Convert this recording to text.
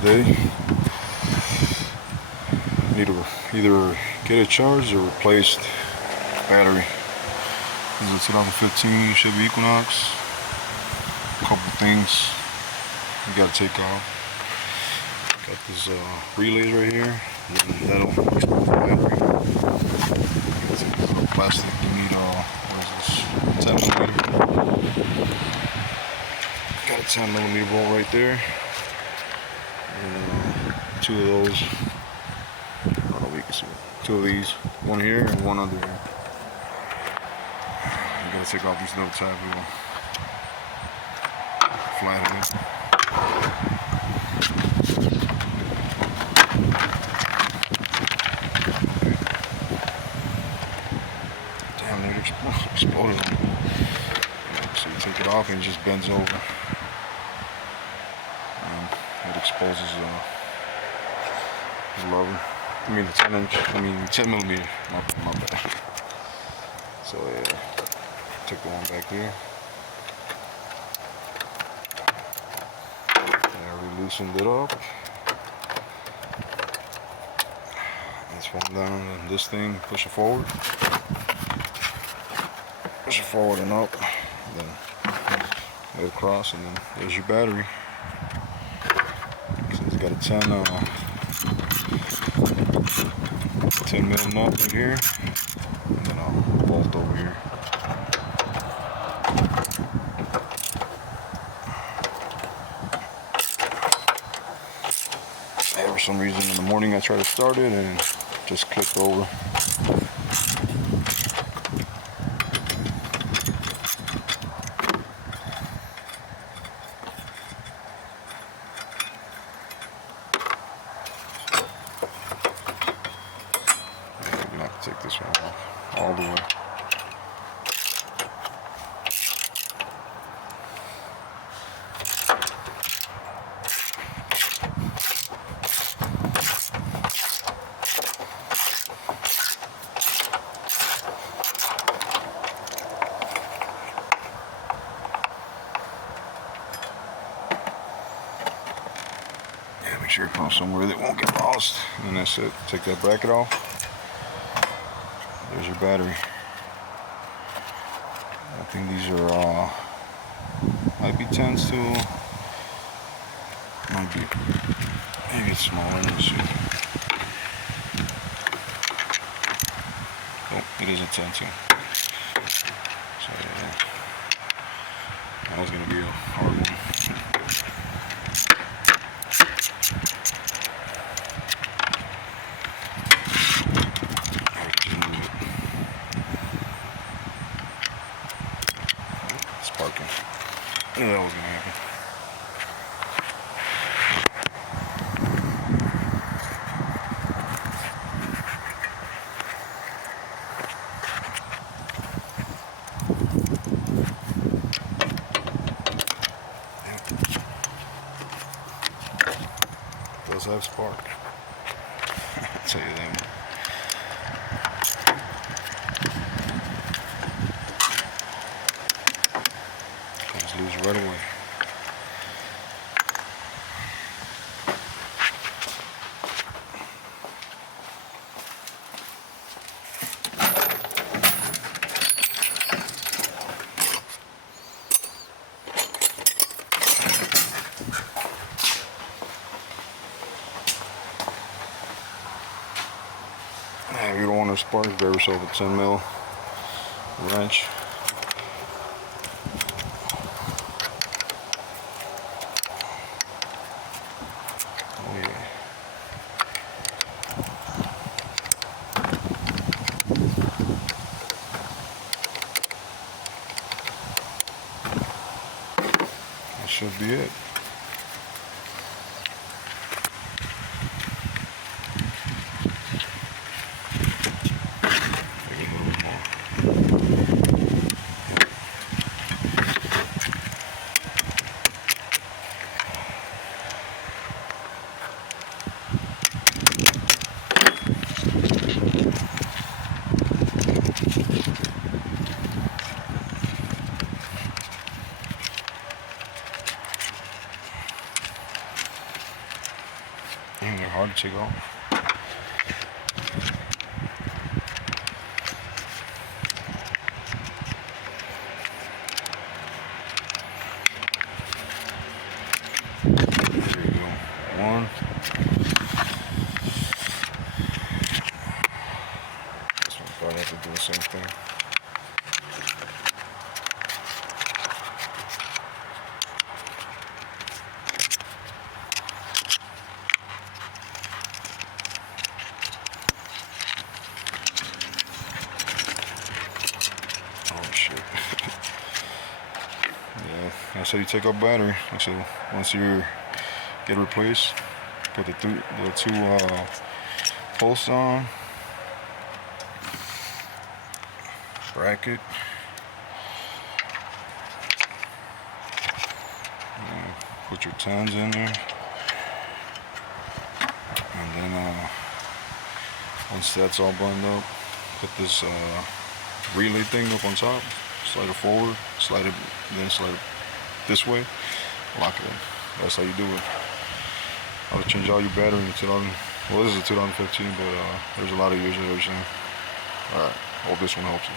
today. Need to either get it charged or replaced battery. This is a 2015 Chevy Equinox. A couple things you gotta take off. Got this relays right here. That'll battery. It's a little plastic. You need what is this? 10mm. Got a 10mm bolt right there. And, two of those. I don't know if you can see it. Two of these. One here and one under here. You gotta take off these little tab little Flathead. Damn, it exploded on me. So you take it off and it just bends over. It exposes the lever. I mean the 10mm. My bad. So yeah, took the one back here. And we loosened it up. This one down and this thing, push it forward. Push it forward and up. And then go across and then there's your battery. So it's got a 10mm nut right here. And then I'll bolt over here. And for some reason in the morning I tried to start it and it just clicked over. I'm gonna have to take this one off all the way. Make sure you put it somewhere that won't get lost. And that's it. Take that bracket off. There's your battery. I think these are might be 10s too. Might be. Maybe it's smaller. Let's see. Oh, it is a 10 too. So yeah, that was gonna be a hard one. Sparking. I knew that was gonna happen. It does have spark. I'll tell you that. Comes loose right away. If you don't want to spark, grab yourself a 10mm wrench. Oh yeah. That should be it. And they're hard to take off. There you go. One. This one probably have to do the same thing. Oh shit. Yeah, that's how you take out battery. So once you get replaced, put the two posts on, bracket, and put your tens in there, and then once that's all buttoned up, put this relay thing up on top, slide it forward, slide it this way, lock it in. That's how you do it. I'll change all your battery in the 2000. Well, this is a 2015, but there's a lot of years of everything. Alright, hope this one helps you.